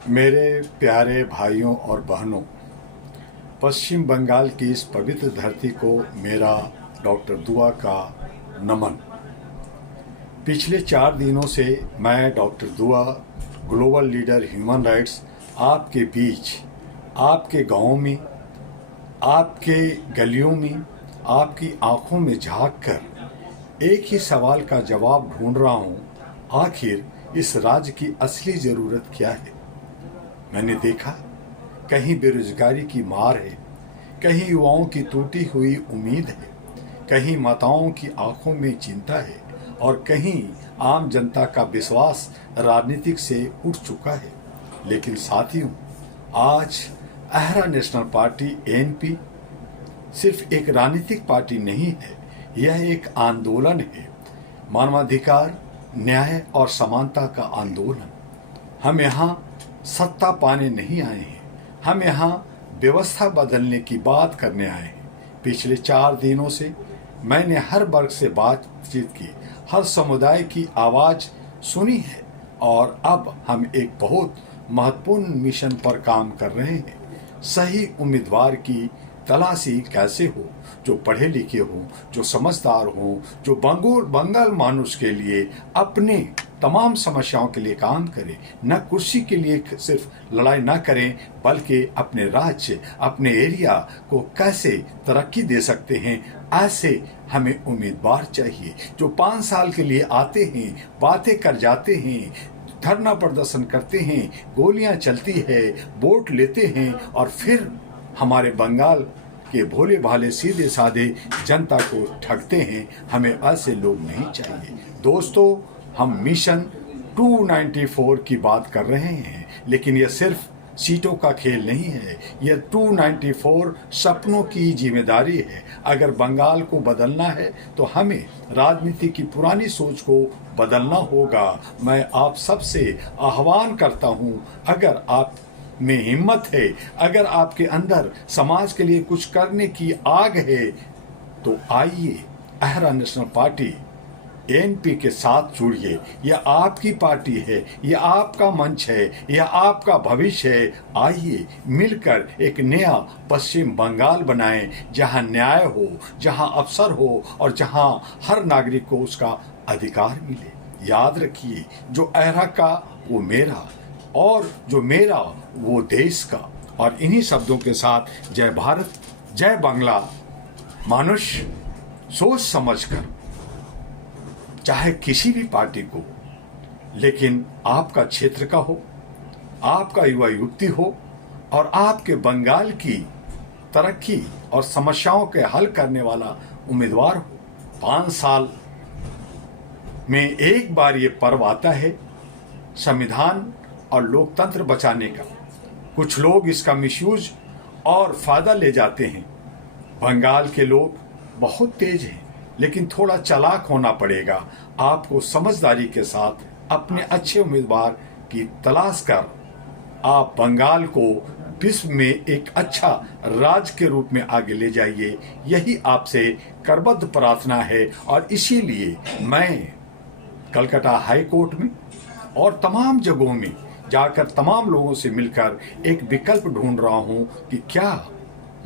मेरे प्यारे भाइयों और बहनों, पश्चिम बंगाल की इस पवित्र धरती को मेरा डॉक्टर दुआ का नमन। पिछले 4 दिनों से मैं डॉक्टर दुआ, ग्लोबल लीडर ह्यूमन राइट्स, आपके बीच, आपके गाँव में, आपके गलियों में, आपकी आंखों में झांक कर एक ही सवाल का जवाब ढूंढ रहा हूँ। आखिर इस राज्य की असली ज़रूरत क्या है? मैंने देखा कहीं बेरोजगारी की मार है, कहीं युवाओं की टूटी हुई उम्मीद है, कहीं माताओं की आंखों में चिंता है और कहीं आम जनता का विश्वास राजनीतिक से उठ चुका है। लेकिन साथियों, आज अहरा नेशनल पार्टी एएनपी सिर्फ एक राजनीतिक पार्टी नहीं है, यह एक आंदोलन है। मानवाधिकार, न्याय और समानता का आंदोलन। हम यहाँ सत्ता पाने नहीं आए हैं, हम यहाँ व्यवस्था बदलने की बात करने आए हैं। पिछले 4 दिनों से मैंने हर वर्ग से बातचीत की, हर समुदाय की आवाज़ सुनी है और अब हम एक बहुत महत्वपूर्ण मिशन पर काम कर रहे हैं। सही उम्मीदवार की तलाशी कैसे हो, जो पढ़े लिखे हो, जो समझदार हो, जो बंगाल मानुष के लिए अपने तमाम समस्याओं के लिए काम करें, न कुर्सी के लिए सिर्फ लड़ाई न करें, बल्कि अपने राज्य, अपने एरिया को कैसे तरक्की दे सकते हैं, ऐसे हमें उम्मीदवार चाहिए। जो 5 साल के लिए आते हैं, बातें कर जाते हैं, धरना प्रदर्शन करते हैं, गोलियां चलती है, वोट लेते हैं और फिर हमारे बंगाल के भोले भाले सीधे साधे जनता को ठगते हैं। हमें ऐसे लोग नहीं चाहिए। दोस्तों, हम मिशन 294 की बात कर रहे हैं, लेकिन यह सिर्फ सीटों का खेल नहीं है, यह 294 सपनों की जिम्मेदारी है। अगर बंगाल को बदलना है तो हमें राजनीति की पुरानी सोच को बदलना होगा। मैं आप सबसे आह्वान करता हूं, अगर आप में हिम्मत है, अगर आपके अंदर समाज के लिए कुछ करने की आग है, तो आइए अहरा नेशनल पार्टी एएनपी के साथ जुड़िए। यह आपकी पार्टी है, यह आपका मंच है, यह आपका भविष्य है। आइए मिलकर एक नया पश्चिम बंगाल बनाएं, जहां न्याय हो, जहां अवसर हो और जहां हर नागरिक को उसका अधिकार मिले। याद रखिए, जो अहरा का वो मेरा, और जो मेरा वो देश का। और इन्हीं शब्दों के साथ जय भारत, जय बांग्ला। मनुष्य सोच समझकर, चाहे किसी भी पार्टी को, लेकिन आपका क्षेत्र का हो, आपका युवा युवती हो और आपके बंगाल की तरक्की और समस्याओं के हल करने वाला उम्मीदवार हो। 5 साल में एक बार ये पर्व आता है, संविधान और लोकतंत्र बचाने का। कुछ लोग इसका मिसयूज और फायदा ले जाते हैं। बंगाल के लोग बहुत तेज हैं, लेकिन थोड़ा चालाक होना पड़ेगा। आपको समझदारी के साथ अपने अच्छे उम्मीदवार की तलाश कर आप बंगाल को विश्व में एक अच्छा राज्य के रूप में आगे ले जाइए। यही आपसे करबद्ध प्रार्थना है और इसीलिए मैं कलकत्ता हाई कोर्ट में और तमाम जगहों में जाकर तमाम लोगों से मिलकर एक विकल्प ढूंढ रहा हूं कि क्या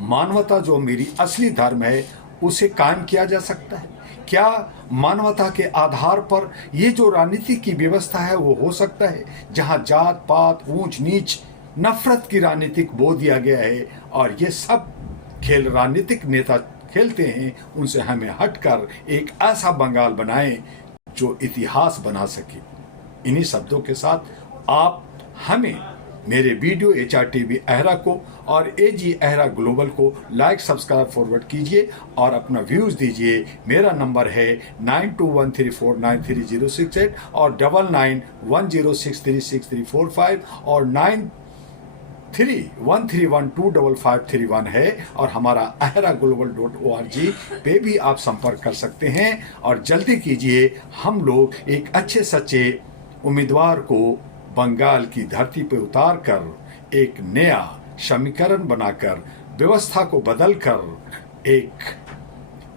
मानवता, जो मेरी असली धर्म है, उसे कायम किया जा सकता है। क्या मानवता के आधार पर ये जो राजनीति की व्यवस्था है वो हो सकता है, जहां जात पात, ऊंच नीच, नफरत की राजनीतिक बो दिया गया है और ये सब खेल राजनीतिक नेता खेलते हैं। उनसे हमें हटकर एक ऐसा बंगाल बनाएं जो इतिहास बना सके। इन्हीं शब्दों के साथ आप हमें, मेरे वीडियो HRTV अहरा को और AG अहरा ग्लोबल को लाइक, सब्सक्राइब, फॉरवर्ड कीजिए और अपना व्यूज़ दीजिए। मेरा नंबर है 9213493068 और 9910636345 और 9313125531 है। और हमारा ahraglobal.org पे भी आप संपर्क कर सकते हैं। और जल्दी कीजिए, हम लोग एक अच्छे सच्चे उम्मीदवार को बंगाल की धरती पर उतार कर एक नया समीकरण बनाकर, व्यवस्था को बदलकर एक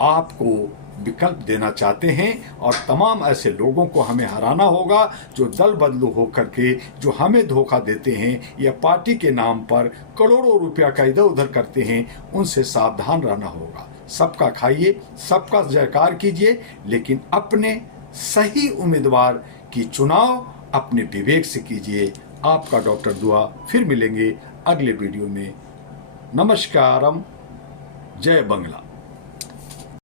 आपको विकल्प देना चाहते हैं और तमाम ऐसे लोगों को हमें हराना होगा जो दल बदलू होकर के जो हमें धोखा देते हैं या पार्टी के नाम पर करोड़ों रुपया का इधर उधर करते हैं, उनसे सावधान रहना होगा। सबका खाइए, सबका जयकार कीजिए, लेकिन अपने सही उम्मीदवार की चुनाव अपने विवेक से कीजिए। आपका डॉक्टर दुआ। फिर मिलेंगे अगले वीडियो में। नमस्कारम। जय बंगला।